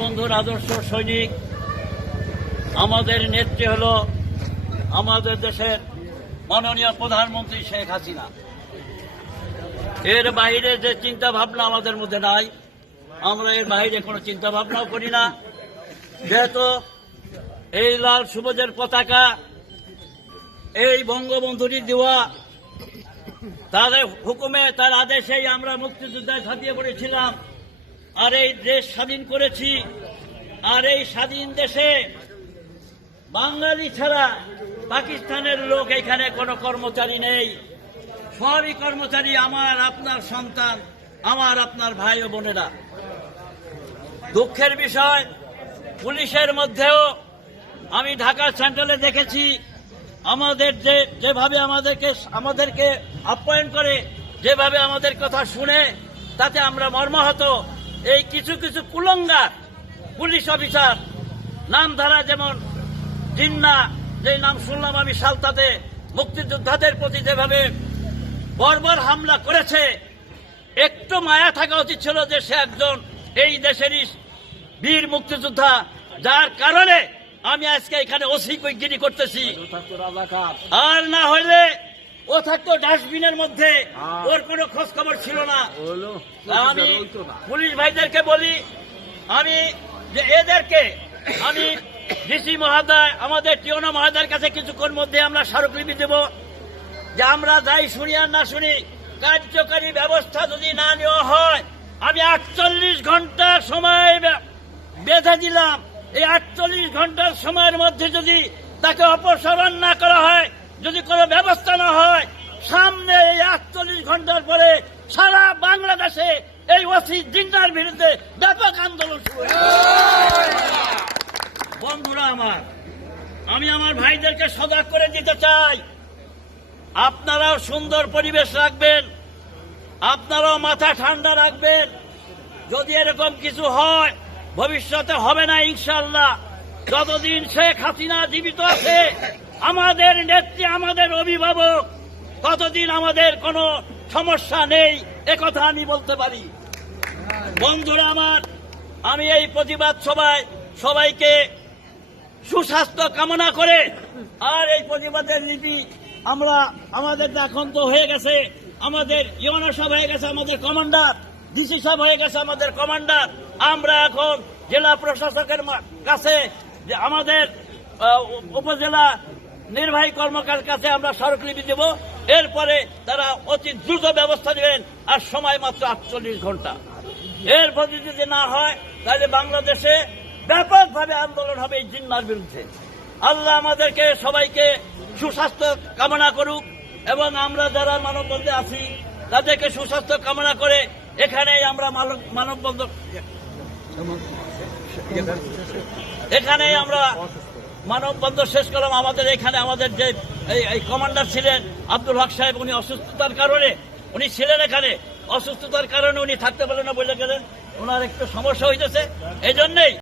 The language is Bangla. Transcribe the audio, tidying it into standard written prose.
বঙ্গবন্ধুর আদর্শ সৈনিক, আমাদের নেত্রী হল আমাদের দেশের মাননীয় প্রধানমন্ত্রী শেখ হাসিনা। এর বাইরে যে চিন্তা ভাবনা আমাদের মধ্যে নাই, আমরা এর বাইরে কোনো চিন্তা ভাবনাও করি না। যেহেতু এই লাল সবুজের পতাকা এই বঙ্গবন্ধুরই দেওয়া, তাদের হুকুমে তার আদেশেই আমরা মুক্তিযোদ্ধায় ঝাঁপিয়ে পড়েছিলাম আর এই দেশ স্বাধীন করেছি। আর এই স্বাধীন দেশে বাঙালি ছাড়া পাকিস্তানের লোক এখানে কোনো কর্মচারী নেই। সবই কর্মচারী আমার আপনার সন্তান, আমার আপনার ভাই ও বোনেরা। দুঃখের বিষয়, পুলিশের মধ্যেও আমি ঢাকা সেন্ট্রালে দেখেছি আমাদের যেভাবে আমাদেরকে আপ্যায়ন করে, যেভাবে আমাদের কথা শুনে, তাতে আমরা মর্মাহত। এই কিছু কিছু কুলঙ্গার পুলিশ অফিসার নামধারা, যেমন জিন্না, যে নাম শুনলাম আমি সালতাতে, মুক্তিযোদ্ধাদের প্রতি যেভাবে বর্বর হামলা করেছে, একটু মায়া থাকা উচিত ছিল যে সে একজন এই দেশেরই বীর মুক্তিযোদ্ধা, যার কারণে আমি আজকে এখানে ওসিগিরি করতেছি। আর না হইলে ও থাকতো ডাস্টবিনের মধ্যে, ওর কোনো খোঁজ খবর ছিল না। আমি পুলিশ ভাইদেরকে বলি, আমি যে এদেরকে আমি ডিসি মহোদয়, আমাদের টিওনো মহোদয়ের কাছে কিছুক্ষণ মধ্যে আমরা স্মারকলিপি দেব যে আমরা যাই শুনি আর না শুনি, কার্যকারী ব্যবস্থা যদি না নেওয়া হয়, আমি 48 ঘন্টার সময় বেঁধে দিলাম। এই 48 ঘন্টার সময়ের মধ্যে যদি তাকে অপসারণ না করা হয়, যদি কোনো ব্যবস্থা না হয়, সামনে এই 48 ঘন্টার পরে সারা বাংলাদেশে এই ওসি জিন্নার বিরুদ্ধে ব্যাপক আন্দোলন শুরু হবে। বন্ধুরা আমার, আমি আমার ভাইদেরকে সজাগ করে দিতে চাই, আপনারাও সুন্দর পরিবেশ রাখবেন, আপনারাও মাথা ঠান্ডা রাখবেন। যদি এরকম কিছু হয়, ভবিষ্যতে হবে না ইনশাআল্লাহ। যতদিন শেখ হাসিনা জীবিত আছে, আমাদের নেত্রী, আমাদের অভিভাবক, ততদিন আমাদের কোনো সমস্যা নেই, একথা আমি বলতে পারি। বন্ধুরা আমার, আমি এই প্রতিবাদ সভায় সবাইকে সুস্বাস্থ্য কামনা করে, আর এই প্রতিবাদের নীতি আমরা আমাদের এখন তো হয়ে গেছে, আমাদের ইউনো সাহেব হয়ে গেছে আমাদের কমান্ডার, ডিসি সাহেব হয়ে গেছে আমাদের কমান্ডার। আমরা এখন জেলা প্রশাসকের কাছে, যে আমাদের উপজেলা নির্বাহী কর্মকর্তার কাছে আমরা স্মারকলিপি দেব। এরপরে তারা অতি দ্রুত ব্যবস্থা নেবেন, আর সময় মাত্র 48 ঘন্টা। এর প্রতি যদি না হয়, তাহলে বাংলাদেশে ব্যাপকভাবে আন্দোলন হবে এই জিন্নার বিরুদ্ধে। আল্লাহ আমাদেরকে সবাইকে সুস্বাস্থ্য কামনা করুক, এবং আমরা যারা মানববন্ধনে আছি তাদেরকে সুস্বাস্থ্য কামনা করে এখানেই আমরা মানববন্ধন শেষ করলাম। আমাদের এখানে আমাদের যে এই কমান্ডার ছিলেন আব্দুল হক সাহেব, উনি অসুস্থতার কারণে, উনি ছিলেন এখানে, অসুস্থতার কারণে উনি থাকতে পারলেন না বলে গেলেন, ওনার একটু সমস্যা হইতেছে, এই জন্যেই